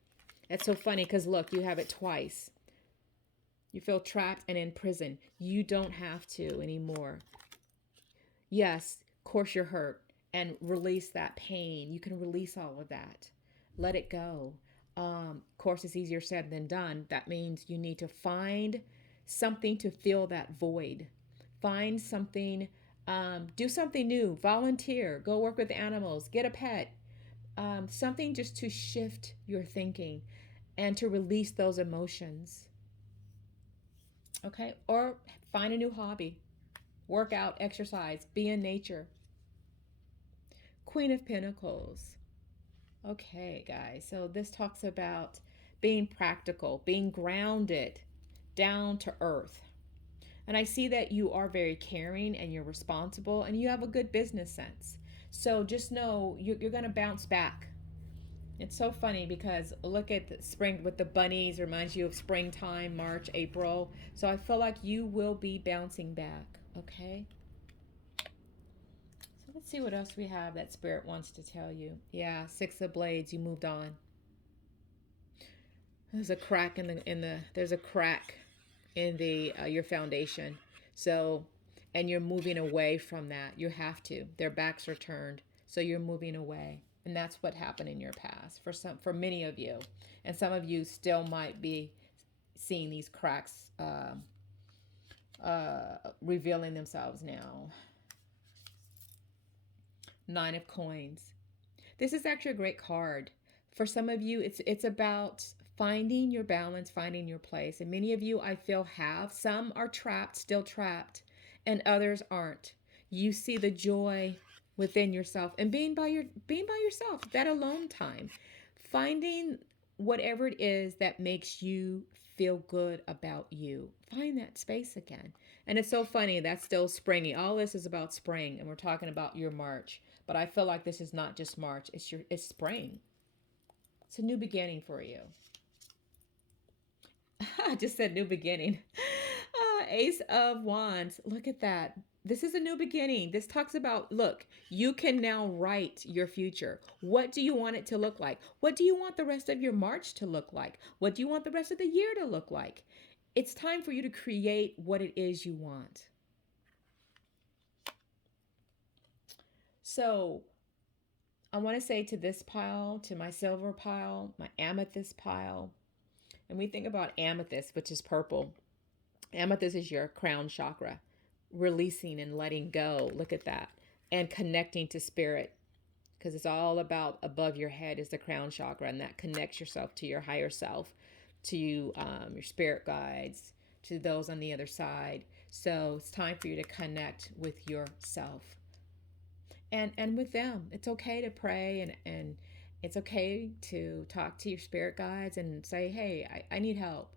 That's so funny, because look, you have it twice. You feel trapped and in prison. You don't have to anymore. Yes, of course you're hurt, and release that pain. You can release all of that. Let it go. Of course, it's easier said than done. That means you need to find something to fill that void. Find something, do something new, volunteer, go work with animals, get a pet, something just to shift your thinking and to release those emotions. Okay? Or find a new hobby, work out, exercise, be in nature. Queen of Pentacles. Okay, guys. So this talks about being practical, being grounded, down to earth. And I see that you are very caring and you're responsible and you have a good business sense. So just know you're going to bounce back. It's so funny because look at the spring with the bunnies, reminds you of springtime, March, April. So I feel like you will be bouncing back. Okay. So let's see what else we have that Spirit wants to tell you. Yeah, Six of Blades, you moved on. There's a crack there's a crack in the your foundation. So, and you're moving away from that. You have to. Their backs are turned, so you're moving away, and that's what happened in your past for many of you, and some of you still might be seeing these cracks revealing themselves now. Nine of Coins. This is actually a great card. For some of you, it's about finding your balance, finding your place. And many of you I feel have. Some are trapped, still trapped, and others aren't. You see the joy within yourself and being by yourself, that alone time. Finding whatever it is that makes you feel good about you. Find that space again. And it's so funny, that's still springy. All this is about spring, and we're talking about your March. But I feel like this is not just March, it's spring. It's a new beginning for you. I just said new beginning. Ace of Wands. Look at that. This is a new beginning. This talks about, look, you can now write your future. What do you want it to look like? What do you want the rest of your March to look like? What do you want the rest of the year to look like? It's time for you to create what it is you want. So I want to say to this pile, to my silver pile, my amethyst pile, and we think about amethyst, which is purple. Amethyst is your crown chakra, releasing and letting go. Look at that. And connecting to spirit, because it's all about above your head is the crown chakra, and that connects yourself to your higher self, to your spirit guides, to those on the other side. So it's time for you to connect with yourself and with them. It's okay to pray, and it's okay to talk to your spirit guides and say, hey, I need help.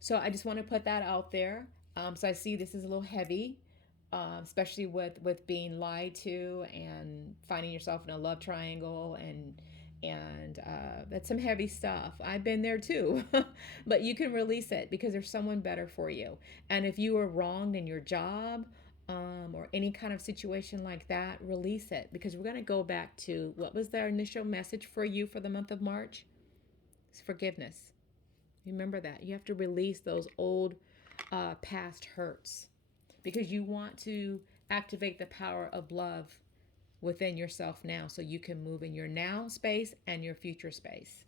So I just want to put that out there. So I see this is a little heavy, especially with being lied to and finding yourself in a love triangle, and that's some heavy stuff. I've been there too, but you can release it because there's someone better for you. And if you were wronged in your job, or any kind of situation like that, release it, because we're going to go back to what was their initial message for you for the month of March. It's forgiveness. Remember that. You have to release those old past hurts, because you want to activate the power of love within yourself now, so you can move in your now space and your future space.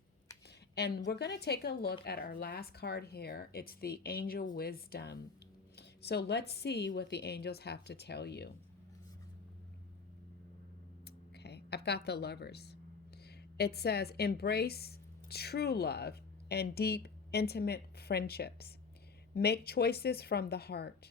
And we're going to take a look at our last card here. It's the Angel Wisdom. So let's see what the angels have to tell you. Okay, I've got the Lovers. It says, embrace true love and deep, intimate friendships. Make choices from the heart.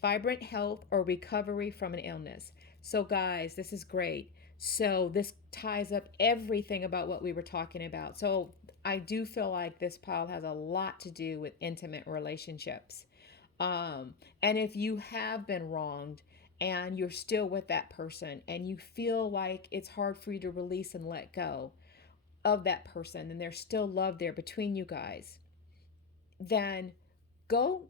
Vibrant health or recovery from an illness. So, guys, this is great. So, this ties up everything about what we were talking about. So, I do feel like this pile has a lot to do with intimate relationships. And if you have been wronged and you're still with that person and you feel like it's hard for you to release and let go of that person, and there's still love there between you guys, then go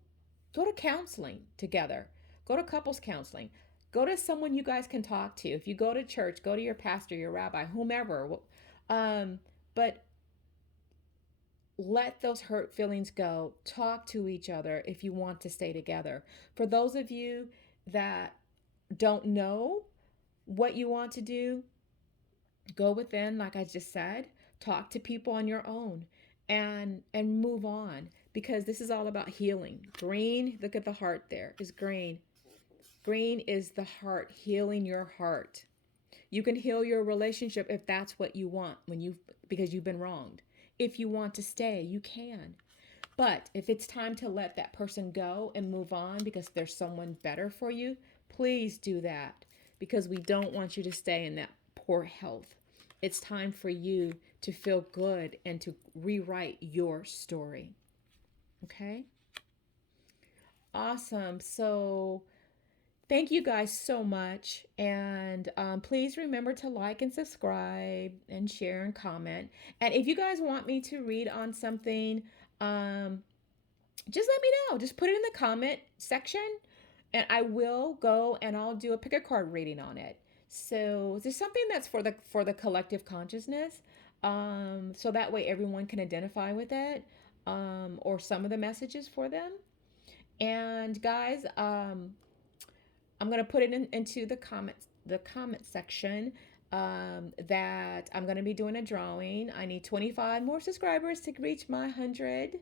to counseling together. Go to couples counseling. Go to someone you guys can talk to. If you go to church, go to your pastor, your rabbi, whomever. But let those hurt feelings go. Talk to each other if you want to stay together. For those of you that don't know what you want to do, go within, like I just said. Talk to people on your own and move on, because this is all about healing. Green, look at the heart there, is green. Green is the heart, healing your heart. You can heal your relationship if that's what you want, because you've been wronged. If you want to stay, you can. But if it's time to let that person go and move on because there's someone better for you, please do that, because we don't want you to stay in that poor health. It's time for you to feel good and to rewrite your story. Okay? Awesome. So Thank you guys so much. And please remember to like and subscribe and share and comment. And if you guys want me to read on something, um, just let me know. Just put it in the comment section and I will go and I'll do a pick a card reading on it. So there's something that's for the collective consciousness. So that way everyone can identify with it, or some of the messages for them. And guys, I'm gonna put it into the comment section, that I'm gonna be doing a drawing. I need 25 more subscribers to reach my 100.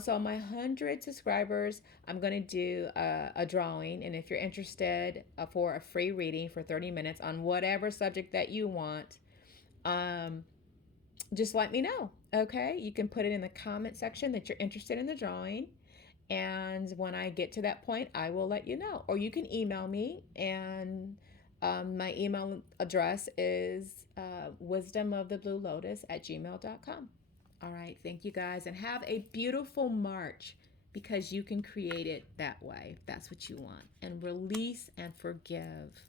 So on my 100 subscribers, I'm gonna do a drawing, and if you're interested, for a free reading for 30 minutes on whatever subject that you want, um, just let me know. Okay, you can put it in the comment section that you're interested in the drawing, and when I get to that point, I will let you know. Or you can email me, and my email address is wisdomofthebluelotus@gmail.com. All right, thank you guys, and have a beautiful March, because you can create it that way if that's what you want. And release and forgive.